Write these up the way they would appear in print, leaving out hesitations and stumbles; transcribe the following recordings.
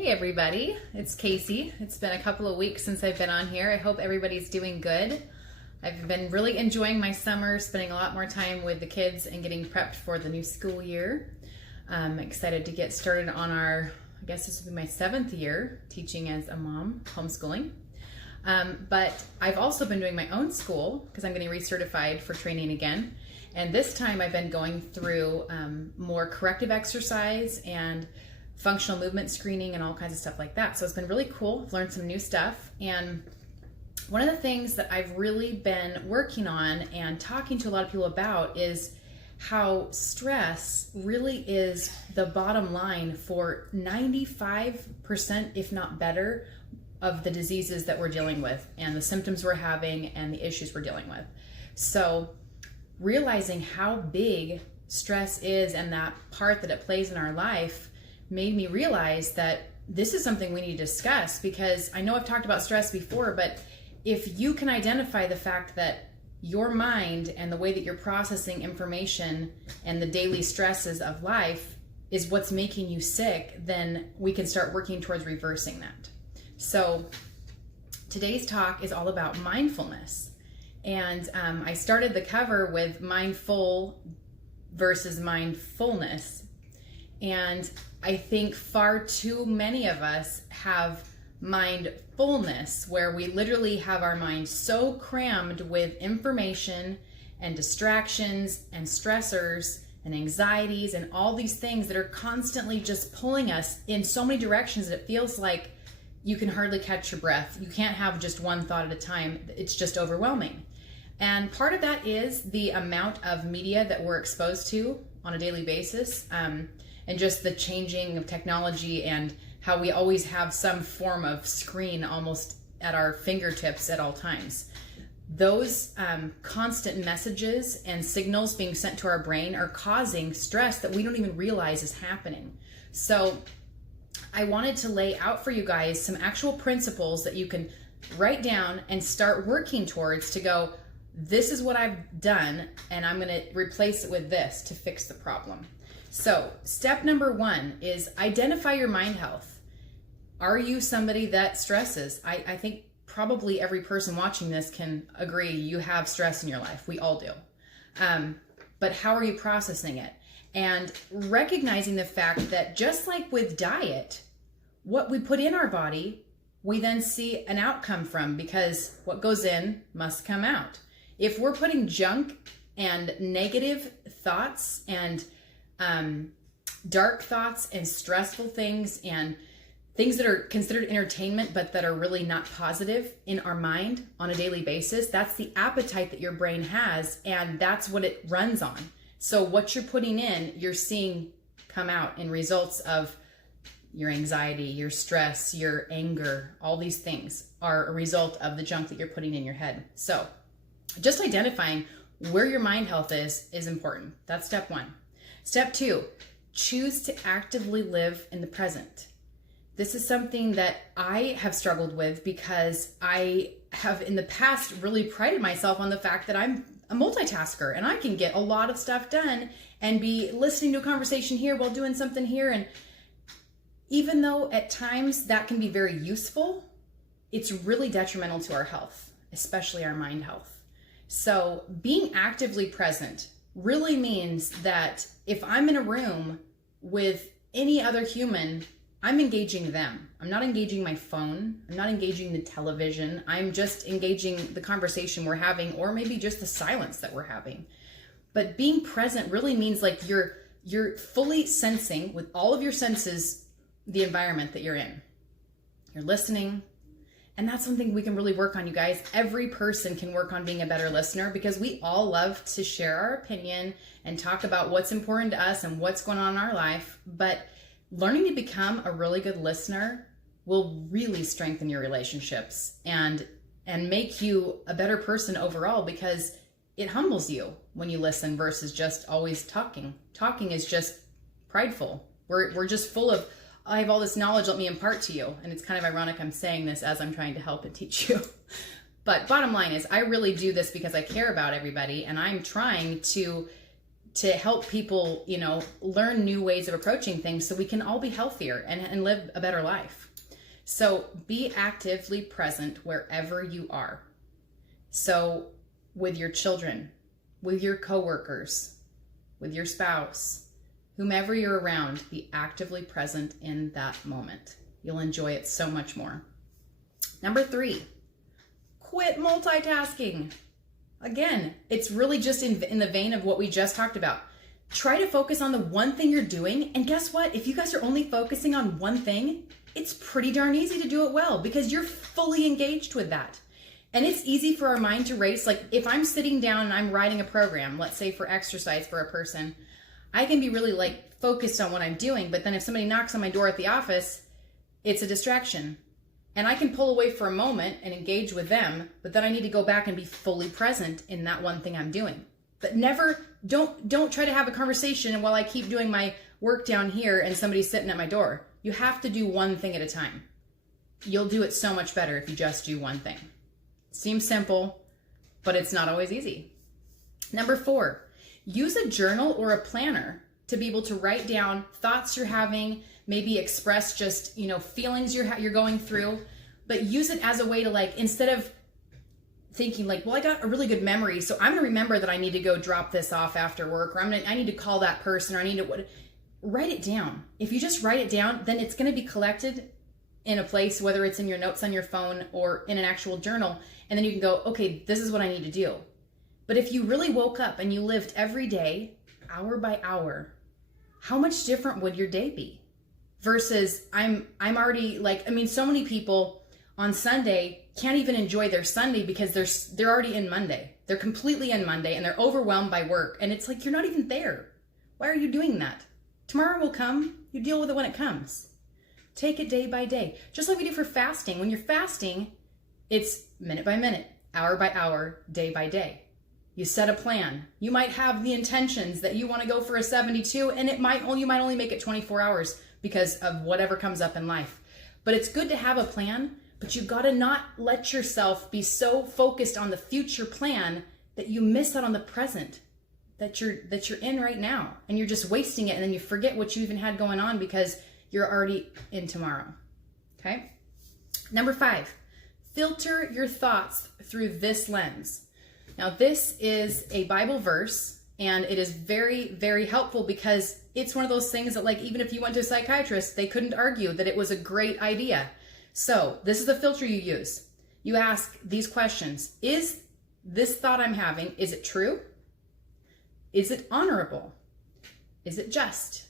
Hey everybody, it's Casey. It's been a couple of weeks since I've been on here. I hope everybody's doing good. I've been really enjoying my summer, spending a lot more time with the kids and getting prepped for the new school year. I'm excited to get started on I guess this will be my 7th year teaching as a mom, homeschooling. But I've also been doing my own school because I'm getting recertified for training again. And this time I've been going through more corrective exercise and functional movement screening and all kinds of stuff like that. So it's been really cool. I've learned some new stuff. And one of the things that I've really been working on and talking to a lot of people about is how stress really is the bottom line for 95%, if not better, of the diseases that we're dealing with and the symptoms we're having and the issues we're dealing with. So realizing how big stress is and that part that it plays in our life made me realize that this is something we need to discuss, because I know I've talked about stress before, but if you can identify the fact that your mind and the way that you're processing information and the daily stresses of life is what's making you sick, then we can start working towards reversing that. So today's talk is all about mindfulness. And I started the cover with mindful versus mindfulness. And I think far too many of us have mindfulness, where we literally have our mind so crammed with information and distractions and stressors and anxieties and all these things that are constantly just pulling us in so many directions that it feels like you can hardly catch your breath. You can't have just one thought at a time. It's just overwhelming. And part of that is the amount of media that we're exposed to on a daily basis. And just the changing of technology and how we always have some form of screen almost at our fingertips at all times. Those constant messages and signals being sent to our brain are causing stress that we don't even realize is happening. So I wanted to lay out for you guys some actual principles that you can write down and start working towards to go, this is what I've done, and I'm going to replace it with this to fix the problem. So step number 1 is identify your mind health. Are you somebody that stresses? I think probably every person watching this can agree you have stress in your life. We all do. But how are you processing it? And recognizing the fact that just like with diet, what we put in our body, we then see an outcome from, because what goes in must come out. If we're putting junk and negative thoughts and dark thoughts and stressful things and things that are considered entertainment but that are really not positive in our mind on a daily basis, that's the appetite that your brain has, and that's what it runs on. So what you're putting in, you're seeing come out in results of your anxiety, your stress, your anger. All these things are a result of the junk that you're putting in your head. So just identifying where your mind health is important. That's step 1. Step 2, choose to actively live in the present. This is something that I have struggled with because I have in the past really prided myself on the fact that I'm a multitasker and I can get a lot of stuff done and be listening to a conversation here while doing something here. And even though at times that can be very useful, it's really detrimental to our health, especially our mind health. So being actively present really means that if I'm in a room with any other human, I'm engaging them. I'm not engaging my phone. I'm not engaging the television. I'm just engaging the conversation we're having, or maybe just the silence that we're having. But being present really means like you're fully sensing with all of your senses the environment that you're in. You're listening. And that's something we can really work on, you guys. Every person can work on being a better listener, because we all love to share our opinion and talk about what's important to us and what's going on in our life. But learning to become a really good listener will really strengthen your relationships and make you a better person overall, because it humbles you when you listen versus just always talking. Talking is just prideful. We're just full of, I have all this knowledge, let me impart to you. And it's kind of ironic I'm saying this as I'm trying to help and teach you. But bottom line is, I really do this because I care about everybody, and I'm trying to to help people, learn new ways of approaching things so we can all be healthier and live a better life. So be actively present wherever you are. So with your children, with your coworkers, with your spouse, whomever you're around, be actively present in that moment. You'll enjoy it so much more. Number 3, quit multitasking. Again, it's really just in the vein of what we just talked about. Try to focus on the one thing you're doing. And guess what? If you guys are only focusing on one thing, it's pretty darn easy to do it well because you're fully engaged with that. And it's easy for our mind to race. Like if I'm sitting down and I'm writing a program, let's say for exercise for a person, I can be really focused on what I'm doing. But then if somebody knocks on my door at the office, it's a distraction. And I can pull away for a moment and engage with them, but then I need to go back and be fully present in that one thing I'm doing. But don't try to have a conversation while I keep doing my work down here and somebody's sitting at my door. You have to do one thing at a time. You'll do it so much better if you just do one thing. Seems simple, but it's not always easy. Number 4, use a journal or a planner to be able to write down thoughts you're having, maybe express just, feelings you're going through, but use it as a way to instead of thinking well, I got a really good memory, so I'm going to remember that I need to go drop this off after work, or I need to call that person, or I need to write it down. If you just write it down, then it's going to be collected in a place, whether it's in your notes on your phone or in an actual journal, and then you can go, okay, this is what I need to do. But if you really woke up and you lived every day, hour by hour, how much different would your day be? Versus I'm already so many people on Sunday can't even enjoy their Sunday because they're already in Monday. They're completely in Monday and they're overwhelmed by work. And it's you're not even there. Why are you doing that? Tomorrow will come. You deal with it when it comes. Take it day by day. Just like we do for fasting. When you're fasting, it's minute by minute, hour by hour, day by day. You set a plan. You might have the intentions that you want to go for a 72 and you might only make it 24 hours because of whatever comes up in life. But it's good to have a plan, but you got to not let yourself be so focused on the future plan that you miss out on the present that you're in right now, and you're just wasting it, and then you forget what you even had going on because you're already in tomorrow. Okay? Number 5, filter your thoughts through this lens. Now, this is a Bible verse, and it is very, very helpful because it's one of those things that even if you went to a psychiatrist, they couldn't argue that it was a great idea. So this is the filter you use. You ask these questions. Is this thought I'm having, is it true? Is it honorable? Is it just?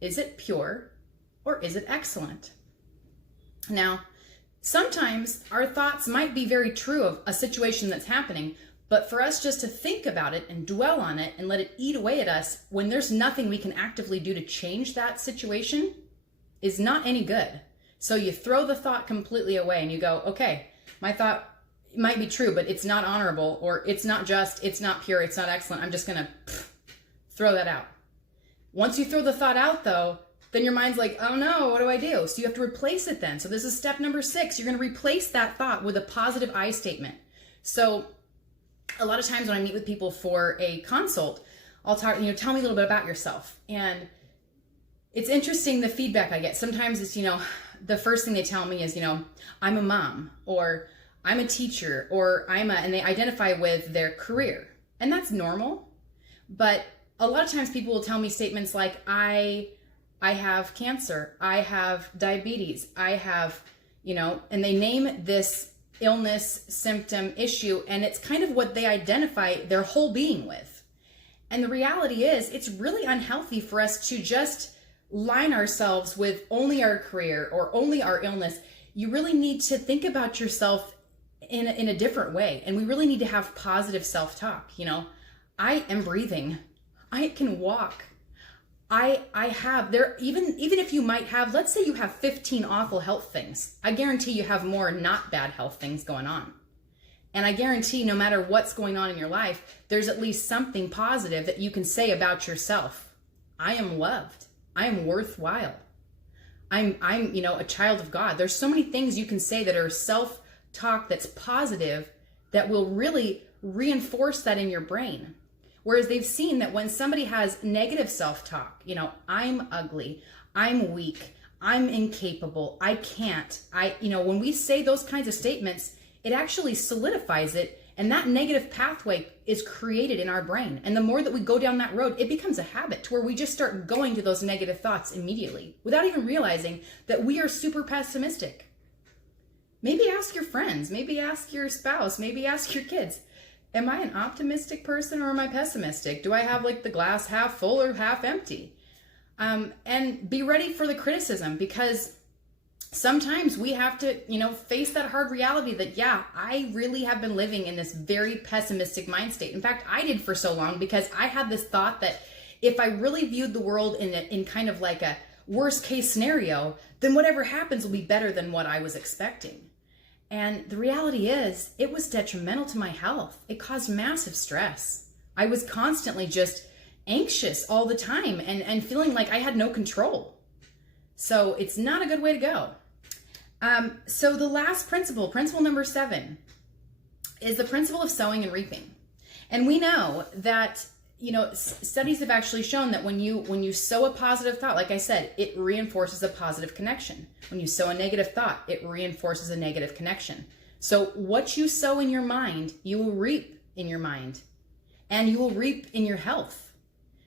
Is it pure? Or is it excellent? Now, sometimes our thoughts might be very true of a situation that's happening, but for us just to think about it and dwell on it and let it eat away at us when there's nothing we can actively do to change that situation is not any good. So you throw the thought completely away and you go, okay, my thought might be true, but it's not honorable, or it's not just, it's not pure, it's not excellent. I'm just going to throw that out. Once you throw the thought out though, then your mind's oh no, what do I do? So you have to replace it then. So this is step number 6. You're going to replace that thought with a positive I statement. So a lot of times when I meet with people for a consult, I'll talk, tell me a little bit about yourself. And it's interesting the feedback I get. Sometimes it's, the first thing they tell me is, I'm a mom, or I'm a teacher, or and they identify with their career. And that's normal. But a lot of times people will tell me statements like, I have cancer, I have diabetes, I have, and they name this illness, symptom, issue, and it's kind of what they identify their whole being with. And the reality is, it's really unhealthy for us to just line ourselves with only our career or only our illness. You really need to think about yourself in a different way. And we really need to have positive self-talk. I am breathing. I can walk. I have there, even if you might have, let's say you have 15 awful health things, I guarantee you have more not bad health things going on. And I guarantee no matter what's going on in your life, there's at least something positive that you can say about yourself. I am loved. I am worthwhile. I'm a child of God. There's so many things you can say that are self-talk that's positive that will really reinforce that in your brain. Whereas they've seen that when somebody has negative self-talk, I'm ugly, I'm weak, I'm incapable, I can't, when we say those kinds of statements, it actually solidifies it. And that negative pathway is created in our brain. And the more that we go down that road, it becomes a habit to where we just start going to those negative thoughts immediately without even realizing that we are super pessimistic. Maybe ask your friends, maybe ask your spouse, maybe ask your kids. Am I an optimistic person or am I pessimistic? Do I have like the glass half full or half empty? And be ready for the criticism, because sometimes we have to, face that hard reality that, yeah, I really have been living in this very pessimistic mind state. In fact, I did for so long, because I had this thought that if I really viewed the world in kind of like a worst case scenario, then whatever happens will be better than what I was expecting. And the reality is, it was detrimental to my health. It caused massive stress. I was constantly just anxious all the time and feeling like I had no control. So it's not a good way to go. So the last principle number 7, is the principle of sowing and reaping. And we know that, studies have actually shown that when you sow a positive thought, like I said, it reinforces a positive connection. When you sow a negative thought, it reinforces a negative connection. So what you sow in your mind, you will reap in your mind, and you will reap in your health.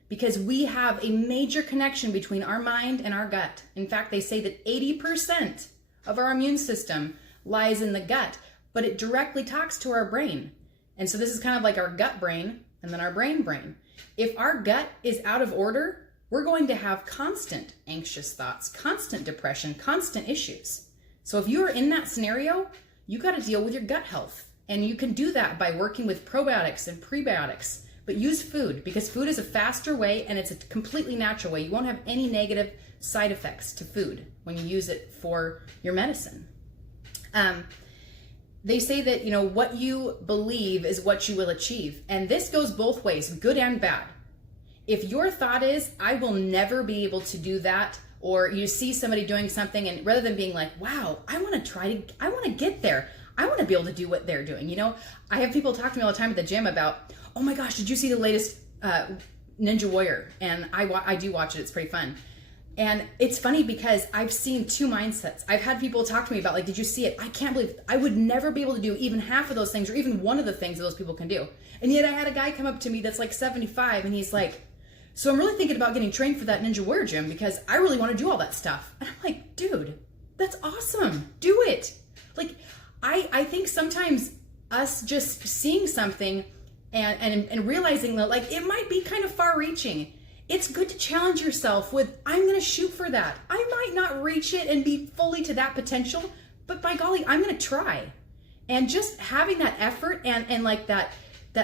Because we have a major connection between our mind and our gut. In fact, they say that 80% of our immune system lies in the gut, but it directly talks to our brain. And so this is kind of like our gut brain and then our brain. If our gut is out of order, we're going to have constant anxious thoughts, constant depression, constant issues. So if you're in that scenario, you got to deal with your gut health. And you can do that by working with probiotics and prebiotics. But use food, because food is a faster way and it's a completely natural way. You won't have any negative side effects to food when you use it for your medicine. They say that, what you believe is what you will achieve. And this goes both ways, good and bad. If your thought is, I will never be able to do that, or you see somebody doing something and rather than being like, wow, I want to get there. I want to be able to do what they're doing. I have people talk to me all the time at the gym about, oh my gosh, did you see the latest Ninja Warrior? And I do watch it. It's pretty fun. And it's funny because I've seen two mindsets. I've had people talk to me about, like, did you see it? I can't believe I would never be able to do even half of those things or even one of the things that those people can do. And yet I had a guy come up to me that's like 75 and he's like, so I'm really thinking about getting trained for that Ninja Warrior gym because I really want to do all that stuff. And I'm like, dude, that's awesome. Do it. Like, I think sometimes us just seeing something and realizing that, like, it might be kind of far reaching. It's good to challenge yourself with, I'm going to shoot for that. I might not reach it and be fully to that potential, but by golly, I'm going to try. And just having that effort and like that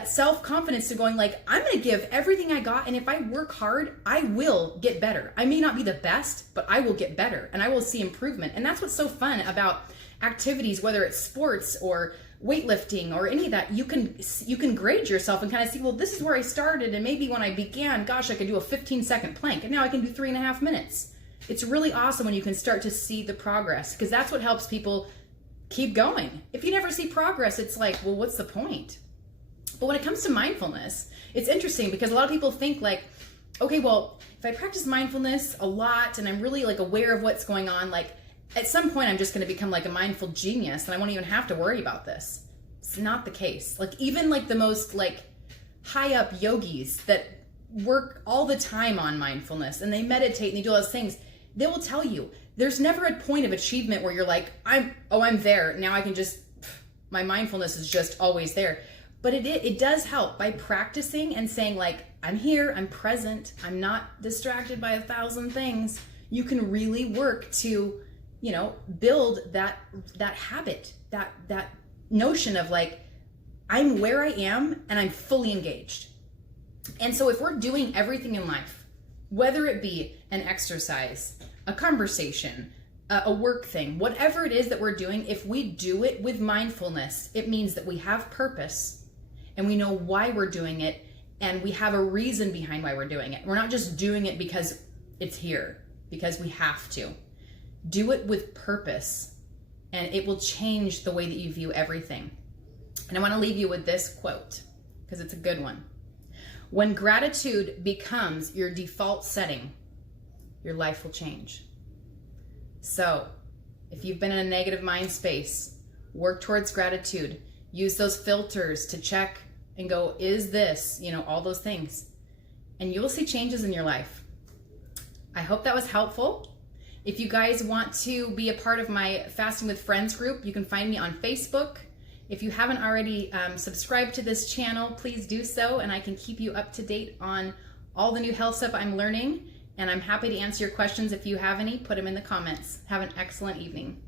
self-confidence to going like, I'm going to give everything I got. And if I work hard, I will get better. I may not be the best, but I will get better and I will see improvement. And that's what's so fun about activities, whether it's sports or weightlifting or any of that. You can grade yourself and kind of see, well, this is where I started, and maybe when I began, gosh, I could do a 15-second plank, and now I can do 3.5 minutes. It's really awesome when you can start to see the progress, because that's what helps people keep going. If you never see progress, it's like, well, what's the point? But when it comes to mindfulness, it's interesting because a lot of people think like, okay, well, if I practice mindfulness a lot and I'm really like aware of what's going on, like at some point I'm just going to become like a mindful genius and I won't even have to worry about this. It's not the case. Like even like the most like high up yogis that work all the time on mindfulness and they meditate and they do all those things, they will tell you there's never a point of achievement where you're like, I'm there. Now I can just, my mindfulness is just always there. But it does help by practicing and saying like, I'm here, I'm present, I'm not distracted by 1,000 things. You can really work to, you know, build that habit, that notion of like, I'm where I am and I'm fully engaged. And so if we're doing everything in life, whether it be an exercise, a conversation, a work thing, whatever it is that we're doing, if we do it with mindfulness, it means that we have purpose and we know why we're doing it and we have a reason behind why we're doing it. We're not just doing it because it's here, because we have to. Do it with purpose and it will change the way that you view everything. And I want to leave you with this quote because it's a good one. When gratitude becomes your default setting, your life will change. So, if you've been in a negative mind space, work towards gratitude. Use those filters to check and go, is this, all those things. And you will see changes in your life. I hope that was helpful. If you guys want to be a part of my Fasting with Friends group, you can find me on Facebook. If you haven't already subscribed to this channel, please do so, and I can keep you up to date on all the new health stuff I'm learning. And I'm happy to answer your questions. If you have any, put them in the comments. Have an excellent evening.